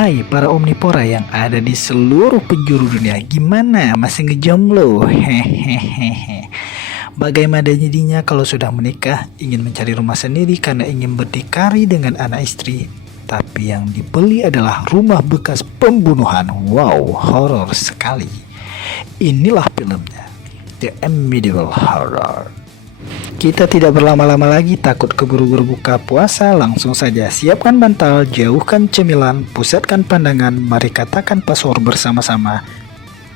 Hai para omnivora yang ada di seluruh penjuru dunia, gimana? Masih ngejomblo? Hehehe. Bagaimana jadinya kalau sudah menikah, ingin mencari rumah sendiri karena ingin berdikari dengan anak istri, tapi yang dibeli adalah rumah bekas pembunuhan. Wow, horor sekali. Inilah filmnya, The Amityville Horror. Kita tidak berlama-lama lagi, takut keburu berbuka puasa, langsung saja siapkan bantal, jauhkan cemilan, pusatkan pandangan, mari katakan password bersama-sama.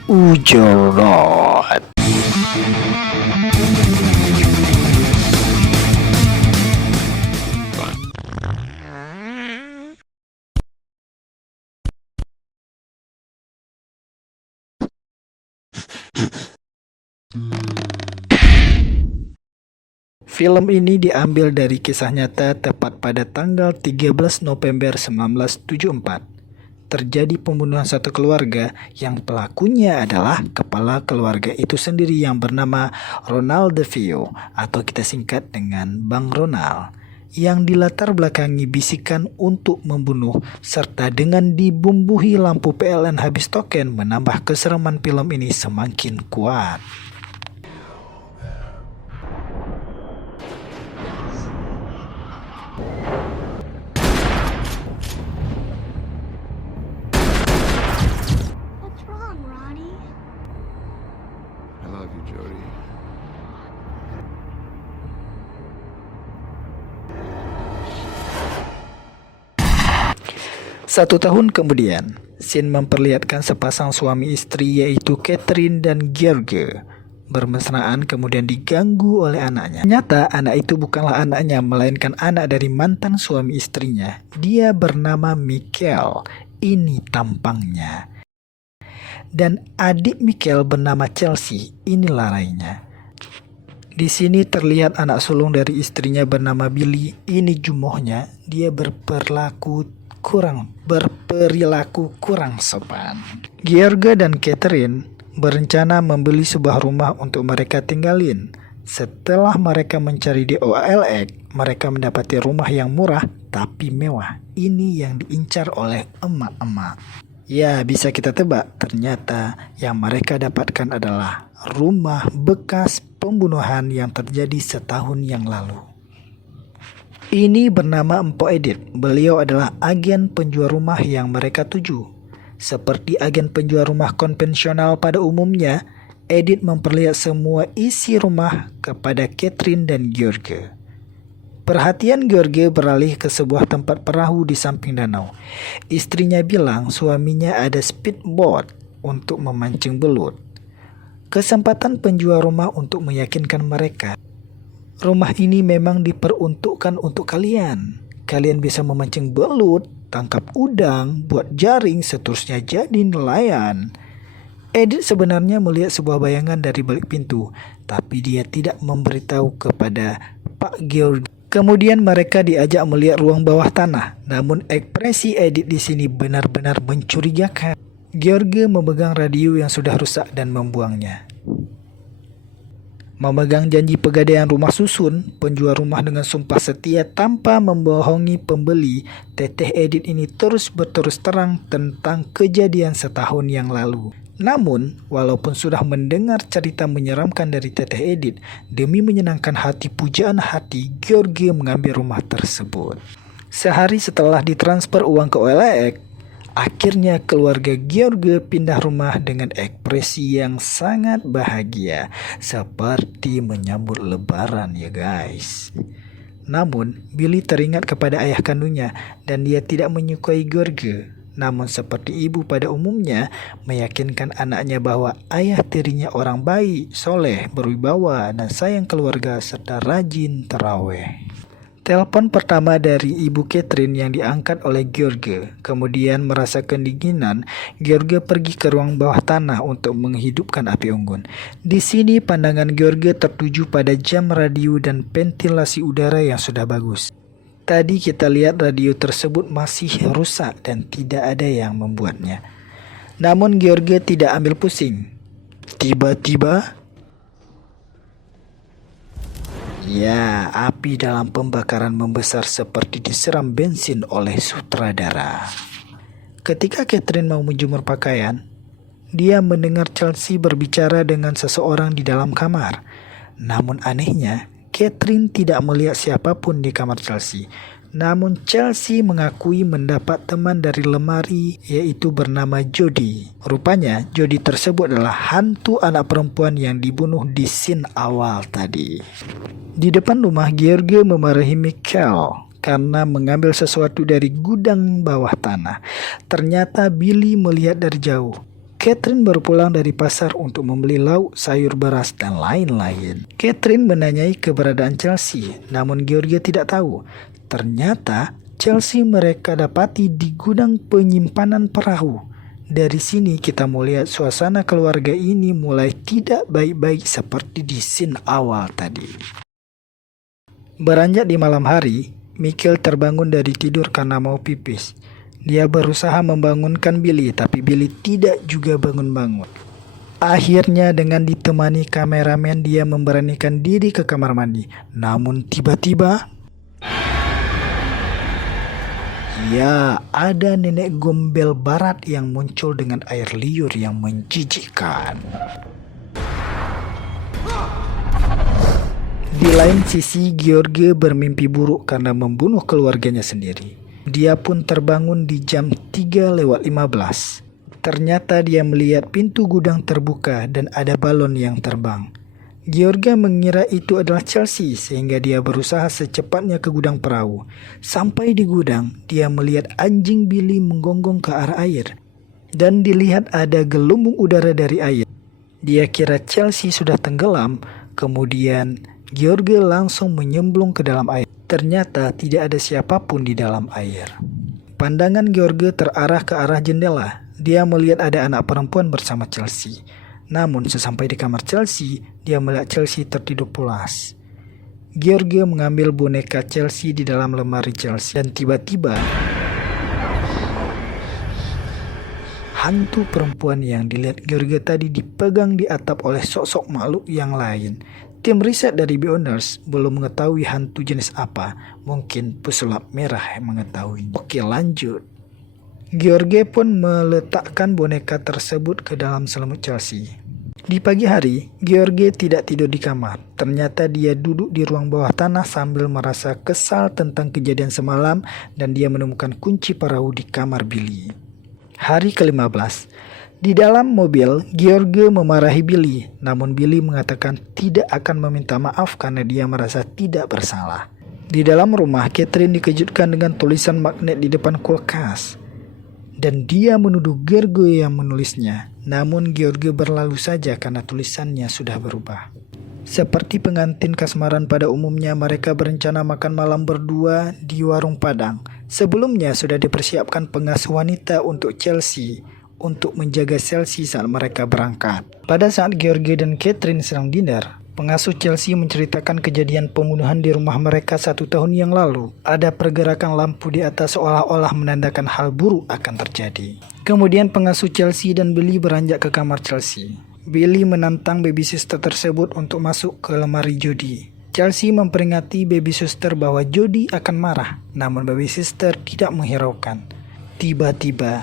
Ujolot. Film ini diambil dari kisah nyata tepat pada tanggal 13 November 1974. Terjadi pembunuhan satu keluarga yang pelakunya adalah kepala keluarga itu sendiri yang bernama Ronald DeVio atau kita singkat dengan Bang Ronald, yang dilatar belakangi bisikan untuk membunuh serta dengan dibumbuhi lampu PLN habis token menambah keseraman film ini semakin kuat. What's wrong, Ronnie? I love you, Jody. Satu tahun kemudian, scene memperlihatkan sepasang suami istri yaitu Catherine dan George bermesraan kemudian diganggu oleh anaknya. Ternyata anak itu bukanlah anaknya, melainkan anak dari mantan suami istrinya. Dia bernama Michael. Ini tampangnya. Dan adik Michael bernama Chelsea. Ini larainya. Di sini terlihat anak sulung dari istrinya bernama Billy. Ini jumohnya. Dia berperilaku kurang sopan. George dan Catherine berencana membeli sebuah rumah untuk mereka tinggalin. Setelah mereka mencari di OLX, mereka mendapati rumah yang murah tapi mewah. Ini yang diincar oleh emak-emak. Ya, bisa kita tebak, ternyata yang mereka dapatkan adalah rumah bekas pembunuhan yang terjadi setahun yang lalu. Ini bernama Mpok Edith. Beliau adalah agen penjual rumah yang mereka tuju. Seperti agen penjual rumah konvensional pada umumnya, Edith memperlihat semua isi rumah kepada Catherine dan George. Perhatian George beralih ke sebuah tempat perahu di samping danau. Istrinya bilang suaminya ada speedboat untuk memancing belut. Kesempatan penjual rumah untuk meyakinkan mereka, rumah ini memang diperuntukkan untuk kalian. Kalian bisa memancing belut, tangkap udang, buat jaring, seterusnya jadi nelayan. Edith sebenarnya melihat sebuah bayangan dari balik pintu, tapi dia tidak memberitahu kepada Pak George. Kemudian mereka diajak melihat ruang bawah tanah, namun ekspresi Edith di sini benar-benar mencurigakan. George memegang radio yang sudah rusak dan membuangnya. Memegang janji pegadaian rumah susun, penjual rumah dengan sumpah setia tanpa membohongi pembeli, Teteh Edith ini terus berterus terang tentang kejadian setahun yang lalu. Namun, walaupun sudah mendengar cerita menyeramkan dari Teteh Edith, demi menyenangkan hati pujaan hati, George mengambil rumah tersebut. Sehari setelah ditransfer uang ke OLX, akhirnya keluarga George pindah rumah dengan ekspresi yang sangat bahagia, seperti menyambut lebaran ya guys. Namun, Billy teringat kepada ayah kandungnya dan dia tidak menyukai George. Namun seperti ibu pada umumnya, meyakinkan anaknya bahwa ayah tirinya orang baik, soleh, berwibawa, dan sayang keluarga serta rajin taraweh. Telepon pertama dari ibu Catherine yang diangkat oleh George. Kemudian merasa kedinginan, George pergi ke ruang bawah tanah untuk menghidupkan api unggun. Di sini pandangan George tertuju pada jam radio dan ventilasi udara yang sudah bagus. Tadi kita lihat radio tersebut masih rusak dan tidak ada yang membuatnya. Namun George tidak ambil pusing. Tiba-tiba, ya, api dalam pembakaran membesar seperti disiram bensin oleh sutradara. Ketika Catherine mau menjemur pakaian, dia mendengar Chelsea berbicara dengan seseorang di dalam kamar. Namun anehnya, Catherine tidak melihat siapapun di kamar Chelsea. Namun Chelsea mengakui mendapat teman dari lemari, yaitu bernama Jody. Rupanya Jody tersebut adalah hantu anak perempuan yang dibunuh di scene awal tadi. Di depan rumah, George memarahi Michael karena mengambil sesuatu dari gudang bawah tanah. Ternyata Billy melihat dari jauh. Catherine baru pulang dari pasar untuk membeli lauk, sayur, beras, dan lain-lain. Catherine menanyai keberadaan Chelsea, namun George tidak tahu. Ternyata Chelsea mereka dapati di gudang penyimpanan perahu. Dari sini kita melihat suasana keluarga ini mulai tidak baik-baik seperti di scene awal tadi. Beranjak di malam hari, Michael terbangun dari tidur karena mau pipis. Dia berusaha membangunkan Billy, tapi Billy tidak juga bangun-bangun. Akhirnya dengan ditemani kameramen, dia memberanikan diri ke kamar mandi. Namun tiba-tiba, ya, ada nenek gombel barat yang muncul dengan air liur yang menjijikkan. Di lain sisi, George bermimpi buruk karena membunuh keluarganya sendiri. Dia pun terbangun di jam 3:15. Ternyata dia melihat pintu gudang terbuka dan ada balon yang terbang. George mengira itu adalah Chelsea sehingga dia berusaha secepatnya ke gudang perahu. Sampai di gudang, dia melihat anjing Billy menggonggong ke arah air. Dan dilihat ada gelombang udara dari air. Dia kira Chelsea sudah tenggelam, kemudian George langsung menyemplung ke dalam air. Ternyata tidak ada siapapun di dalam air. Pandangan George terarah ke arah jendela. Dia melihat ada anak perempuan bersama Chelsea. Namun sesampai di kamar Chelsea, dia melihat Chelsea tertidur pulas. George mengambil boneka Chelsea di dalam lemari Chelsea. Dan tiba-tiba, hantu perempuan yang dilihat George tadi dipegang di atap oleh sosok makhluk yang lain. Tim riset dari Beyonders belum mengetahui hantu jenis apa. Mungkin pesulap merah yang mengetahui. Oke, lanjut. George pun meletakkan boneka tersebut ke dalam selimut Chelsea. Di pagi hari, George tidak tidur di kamar. Ternyata dia duduk di ruang bawah tanah sambil merasa kesal tentang kejadian semalam dan dia menemukan kunci perahu di kamar Billy. Hari ke-15. Di dalam mobil, George memarahi Billy, namun Billy mengatakan tidak akan meminta maaf karena dia merasa tidak bersalah. Di dalam rumah, Catherine dikejutkan dengan tulisan magnet di depan kulkas. Dan dia menuduh George yang menulisnya, namun George berlalu saja karena tulisannya sudah berubah. Seperti pengantin kasmaran pada umumnya, mereka berencana makan malam berdua di warung Padang. Sebelumnya sudah dipersiapkan pengasuh wanita untuk Chelsea untuk menjaga Chelsea saat mereka berangkat. Pada saat George dan Catherine sedang dinner, pengasuh Chelsea menceritakan kejadian pembunuhan di rumah mereka 1 tahun yang lalu. Ada pergerakan lampu di atas seolah-olah menandakan hal buruk akan terjadi. Kemudian pengasuh Chelsea dan Billy beranjak ke kamar Chelsea. Billy menantang baby sister tersebut untuk masuk ke lemari Jody. Chelsea memperingati baby sister bahwa Jody akan marah, namun baby sister tidak menghiraukan. Tiba-tiba,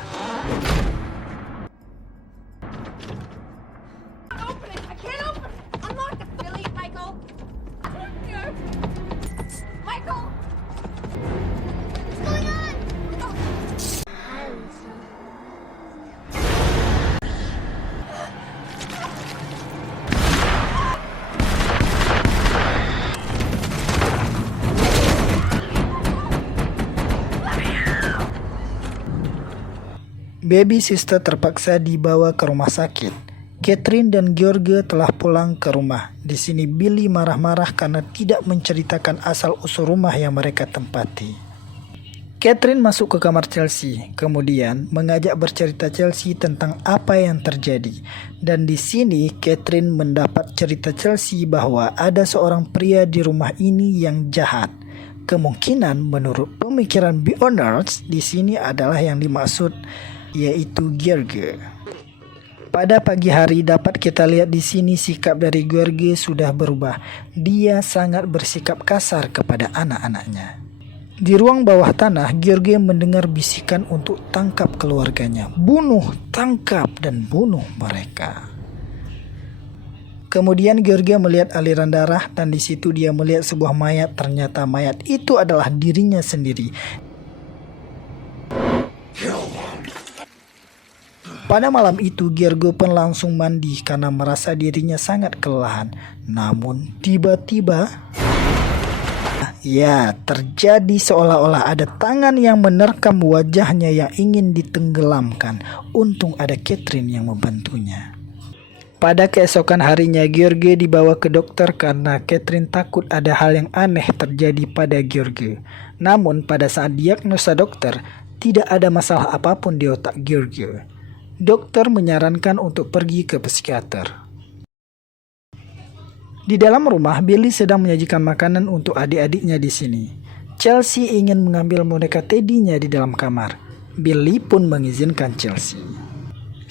baby sister terpaksa dibawa ke rumah sakit. Catherine dan George telah pulang ke rumah. Di sini Billy marah-marah karena tidak menceritakan asal-usul rumah yang mereka tempati. Catherine masuk ke kamar Chelsea, kemudian mengajak bercerita Chelsea tentang apa yang terjadi. Dan di sini Catherine mendapat cerita Chelsea bahwa ada seorang pria di rumah ini yang jahat. Kemungkinan menurut pemikiran Beyonders di sini adalah yang dimaksud, yaitu George. Pada pagi hari dapat kita lihat di sini sikap dari George sudah berubah. Dia sangat bersikap kasar kepada anak-anaknya. Di ruang bawah tanah, George mendengar bisikan untuk tangkap keluarganya. Bunuh, tangkap, dan bunuh mereka. Kemudian George melihat aliran darah dan di situ dia melihat sebuah mayat. Ternyata mayat itu adalah dirinya sendiri. Pada malam itu, George pun langsung mandi karena merasa dirinya sangat kelelahan. Namun tiba-tiba, ya, terjadi seolah-olah ada tangan yang menerkam wajahnya yang ingin ditenggelamkan. Untung ada Catherine yang membantunya. Pada keesokan harinya, George dibawa ke dokter karena Catherine takut ada hal yang aneh terjadi pada George. Namun pada saat diagnosa dokter, tidak ada masalah apapun di otak George. Dokter menyarankan untuk pergi ke psikiater. Di dalam rumah, Billy sedang menyajikan makanan untuk adik-adiknya di sini. Chelsea ingin mengambil boneka Teddy-nya di dalam kamar. Billy pun mengizinkan Chelsea.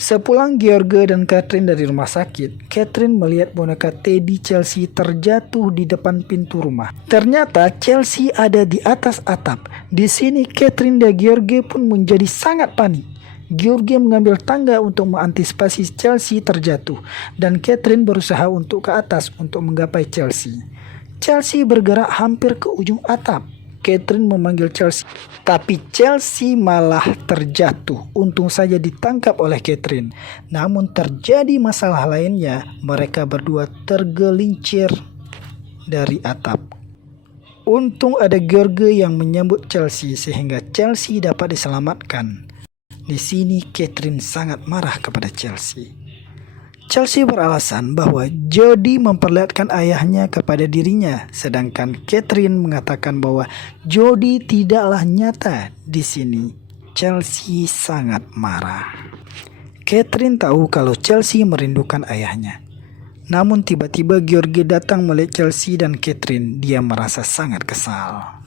Sepulang George dan Catherine dari rumah sakit, Catherine melihat boneka Teddy Chelsea terjatuh di depan pintu rumah. Ternyata Chelsea ada di atas atap. Di sini Catherine dan George pun menjadi sangat panik. George mengambil tangga untuk mengantisipasi Chelsea terjatuh dan Catherine berusaha untuk ke atas untuk menggapai Chelsea. Chelsea bergerak hampir ke ujung atap. Catherine memanggil Chelsea, tapi Chelsea malah terjatuh. Untung saja ditangkap oleh Catherine. Namun terjadi masalah lainnya, mereka berdua tergelincir dari atap. Untung ada George yang menyambut Chelsea sehingga Chelsea dapat diselamatkan. Di sini Catherine sangat marah kepada Chelsea. Chelsea beralasan bahwa Jody memperlihatkan ayahnya kepada dirinya, sedangkan Catherine mengatakan bahwa Jody tidaklah nyata di sini. Chelsea sangat marah. Catherine tahu kalau Chelsea merindukan ayahnya. Namun tiba-tiba George datang melihat Chelsea dan Catherine. Dia merasa sangat kesal.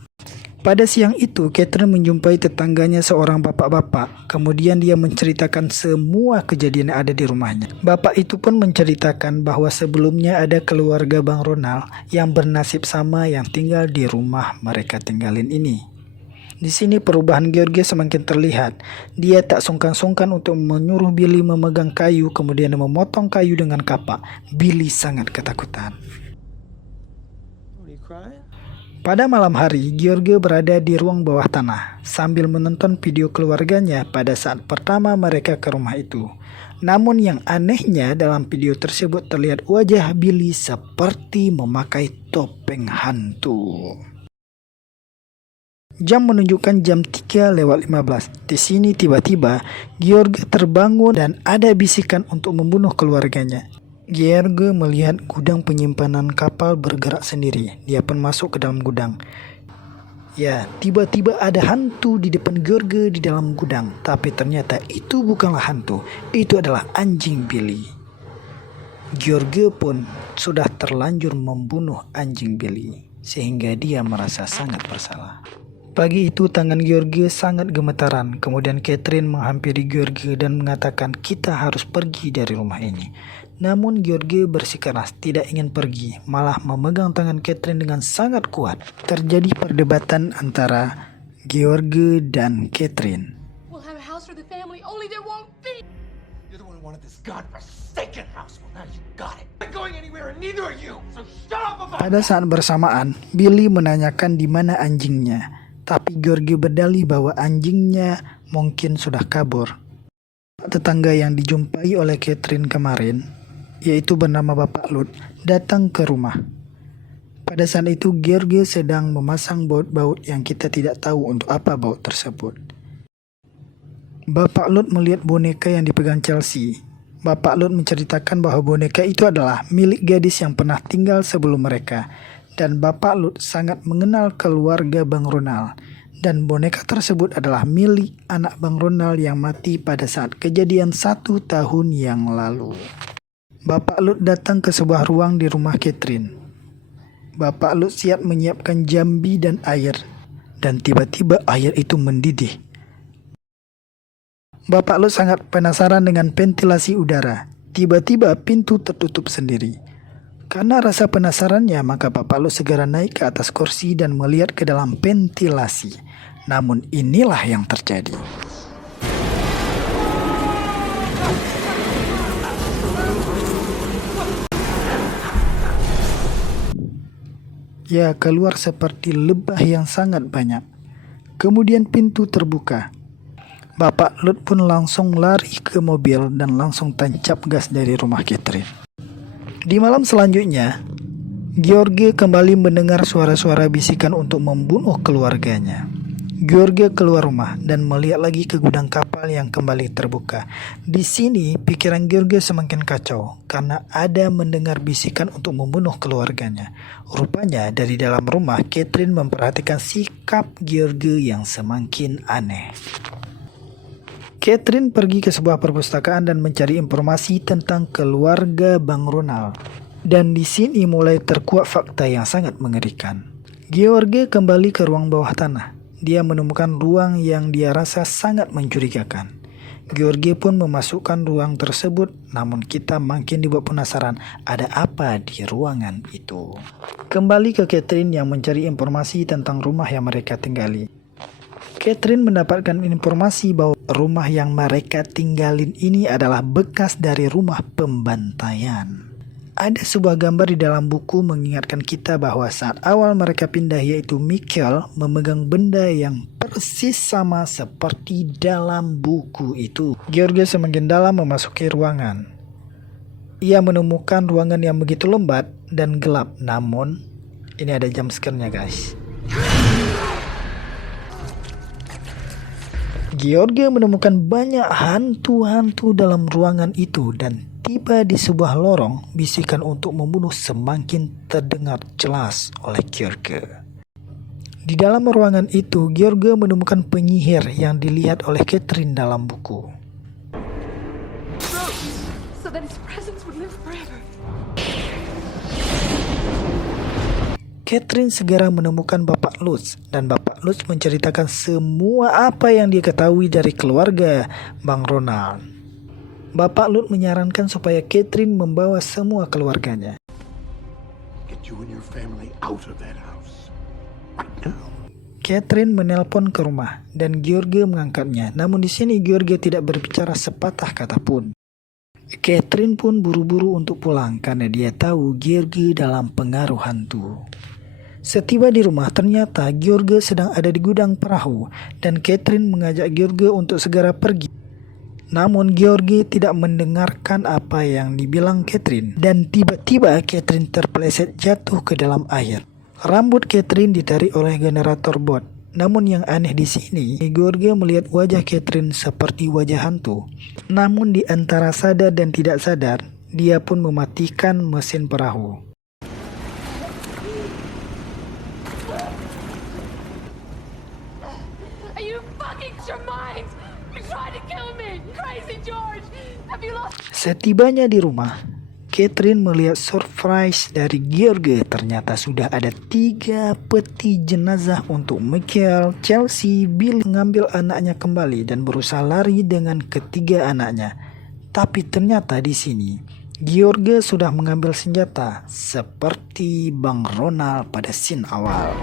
Pada siang itu, Catherine menjumpai tetangganya seorang bapak-bapak. Kemudian dia menceritakan semua kejadian yang ada di rumahnya. Bapak itu pun menceritakan bahwa sebelumnya ada keluarga Bang Ronald yang bernasib sama yang tinggal di rumah mereka tinggalin ini. Di sini perubahan George semakin terlihat. Dia tak sungkan-sungkan untuk menyuruh Billy memegang kayu, kemudian memotong kayu dengan kapak. Billy sangat ketakutan. Pada malam hari, George berada di ruang bawah tanah sambil menonton video keluarganya pada saat pertama mereka ke rumah itu. Namun yang anehnya dalam video tersebut terlihat wajah Billy seperti memakai topeng hantu. Jam menunjukkan jam 3:15. Di sini tiba-tiba George terbangun dan ada bisikan untuk membunuh keluarganya. George melihat gudang penyimpanan kapal bergerak sendiri. Dia pun masuk ke dalam gudang. Ya, tiba-tiba ada hantu di depan George di dalam gudang. Tapi ternyata itu bukanlah hantu. Itu adalah anjing Billy. George pun sudah terlanjur membunuh anjing Billy, sehingga dia merasa sangat bersalah. Pagi itu tangan George sangat gemetaran. Kemudian Catherine menghampiri George dan mengatakan kita harus pergi dari rumah ini. Namun George bersikeras tidak ingin pergi, malah memegang tangan Catherine dengan sangat kuat. Terjadi perdebatan antara George dan Catherine. We'll have a house for the family, only there won't be. You're the one who wanted this godforsaken house. Well, now you got it. I'm not going anywhere, and neither are you. So shut up about it. Pada saat bersamaan, Billy menanyakan di mana anjingnya. Tapi George berdalih bahwa anjingnya mungkin sudah kabur. Tetangga yang dijumpai oleh Catherine kemarin, yaitu bernama Bapak Lut, datang ke rumah. Pada saat itu George sedang memasang baut-baut yang kita tidak tahu untuk apa baut tersebut. Bapak Lut melihat boneka yang dipegang Chelsea. Bapak Lut menceritakan bahwa boneka itu adalah milik gadis yang pernah tinggal sebelum mereka. Dan Bapak Lut sangat mengenal keluarga Bang Ronald. Dan boneka tersebut adalah milik anak Bang Ronald yang mati pada saat kejadian 1 tahun yang lalu. Bapak Lut datang ke sebuah ruang di rumah Catherine. Bapak Lut siap menyiapkan jambi dan air. Dan tiba-tiba air itu mendidih. Bapak Lut sangat penasaran dengan ventilasi udara. Tiba-tiba pintu tertutup sendiri. Karena rasa penasarannya, maka Bapak Lutz segera naik ke atas kursi dan melihat ke dalam ventilasi. Namun inilah yang terjadi. Ya, keluar seperti lebah yang sangat banyak. Kemudian pintu terbuka. Bapak Lutz pun langsung lari ke mobil dan langsung tancap gas dari rumah Catherine. Di malam selanjutnya, George kembali mendengar suara-suara bisikan untuk membunuh keluarganya. George keluar rumah dan melihat lagi ke gudang kapal yang kembali terbuka. Di sini pikiran George semakin kacau karena ada mendengar bisikan untuk membunuh keluarganya. Rupanya dari dalam rumah Catherine memperhatikan sikap George yang semakin aneh. Catherine pergi ke sebuah perpustakaan dan mencari informasi tentang keluarga Bang Ronald. Dan di sini mulai terkuak fakta yang sangat mengerikan. George kembali ke ruang bawah tanah. Dia menemukan ruang yang dia rasa sangat mencurigakan. George pun memasukkan ruang tersebut, namun kita makin dibuat penasaran ada apa di ruangan itu. Kembali ke Catherine yang mencari informasi tentang rumah yang mereka tinggali. Catherine mendapatkan informasi bahwa rumah yang mereka tinggalin ini adalah bekas dari rumah pembantaian. Ada sebuah gambar di dalam buku mengingatkan kita bahwa saat awal mereka pindah, yaitu Michael memegang benda yang persis sama seperti dalam buku itu. George semakin dalam memasuki ruangan. Ia menemukan ruangan yang begitu lembab dan gelap. Namun ini ada jump scare-nya guys. George menemukan banyak hantu-hantu dalam ruangan itu dan tiba di sebuah lorong. Bisikan untuk membunuh semakin terdengar jelas oleh George. Di dalam ruangan itu, George menemukan penyihir yang dilihat oleh Catherine dalam buku. So that his presence would live forever. Catherine segera menemukan Bapak Lutz dan Bapak Lutz menceritakan semua apa yang dia ketahui dari keluarga Bang Ronald. Bapak Lutz menyarankan supaya Catherine membawa semua keluarganya. Get you and your family out of that house. Right now. Catherine menelpon ke rumah dan George mengangkatnya. Namun di sini George tidak berbicara sepatah kata pun. Catherine pun buru-buru untuk pulang karena dia tahu George dalam pengaruh hantu. Setiba di rumah, ternyata George sedang ada di gudang perahu dan Catherine mengajak George untuk segera pergi. Namun George tidak mendengarkan apa yang dibilang Catherine dan tiba-tiba Catherine terpeleset jatuh ke dalam air. Rambut Catherine ditarik oleh generator bot. Namun yang aneh di sini, George melihat wajah Catherine seperti wajah hantu. Namun di antara sadar dan tidak sadar, dia pun mematikan mesin perahu. Are you fucking your mind? You're trying to kill me! Crazy George! Have you lost... Setibanya di rumah, Catherine melihat surprise dari George. Ternyata sudah ada 3 peti jenazah untuk Michael. Chelsea, Bill mengambil anaknya kembali dan berusaha lari dengan ketiga anaknya. Tapi ternyata di sini George sudah mengambil senjata seperti Bang Ronald pada scene awal.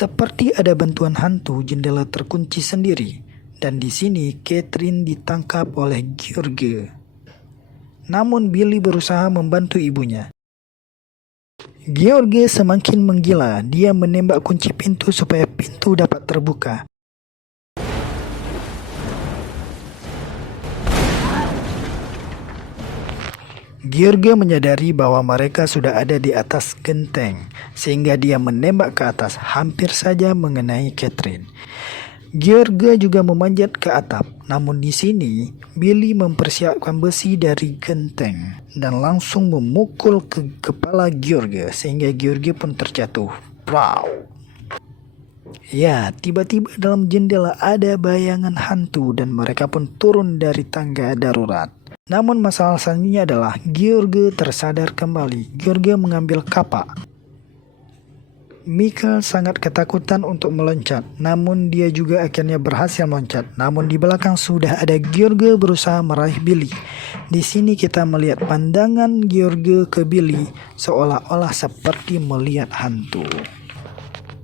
Seperti ada bantuan hantu, jendela terkunci sendiri. Dan di sini Catherine ditangkap oleh George. Namun Billy berusaha membantu ibunya. George semakin menggila. Dia menembak kunci pintu supaya pintu dapat terbuka. George menyadari bahwa mereka sudah ada di atas genteng, sehingga dia menembak ke atas, hampir saja mengenai Catherine. George juga memanjat ke atap, namun di sini Billy mempersiapkan besi dari genteng dan langsung memukul ke kepala George, sehingga George pun terjatuh. Wow. Ya, tiba-tiba dalam jendela ada bayangan hantu dan mereka pun turun dari tangga darurat. Namun masalah selanjutnya adalah George tersadar kembali. George mengambil kapak. Michael sangat ketakutan untuk meloncat, namun dia juga akhirnya berhasil meloncat. Namun di belakang sudah ada George berusaha meraih Billy. Di sini kita melihat pandangan George ke Billy seolah-olah seperti melihat hantu.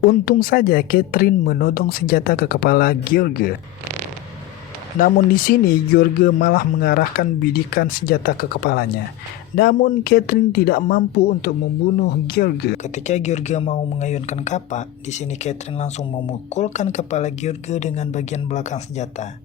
Untung saja Catherine menodong senjata ke kepala George. Namun di sini George malah mengarahkan bidikan senjata ke kepalanya. Namun Catherine tidak mampu untuk membunuh George. Ketika George mau mengayunkan kapak, di sini Catherine langsung memukulkan kepala George dengan bagian belakang senjata.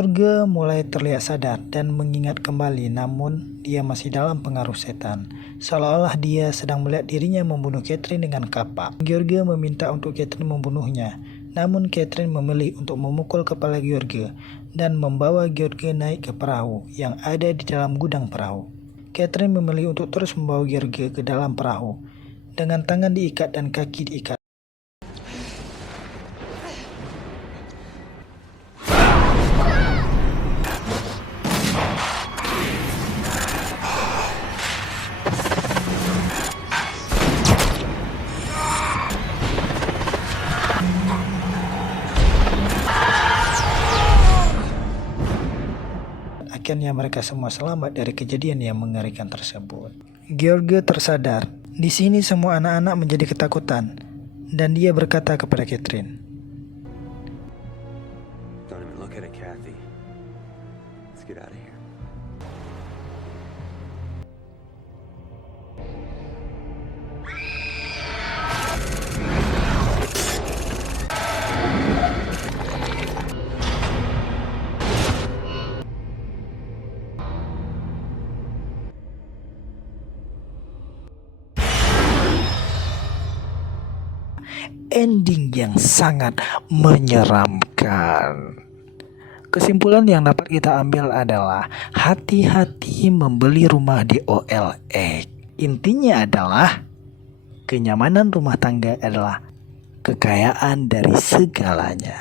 George mulai terlihat sadar dan mengingat kembali, namun dia masih dalam pengaruh setan. Seolah-olah dia sedang melihat dirinya membunuh Catherine dengan kapak. George meminta untuk Catherine membunuhnya. Namun Catherine memilih untuk memukul kepala George dan membawa George naik ke perahu yang ada di dalam gudang perahu. Catherine memilih untuk terus membawa George ke dalam perahu dengan tangan diikat dan kaki diikat. Akhirnya mereka semua selamat dari kejadian yang mengerikan tersebut. George tersadar. Di sini semua anak-anak menjadi ketakutan dan dia berkata kepada Catherine, Don't even look at it, Kathy. Let's get out of here. ending yang sangat menyeramkan. Kesimpulan yang dapat kita ambil adalah hati-hati membeli rumah di OLX. Intinya adalah kenyamanan rumah tangga adalah kekayaan dari segalanya.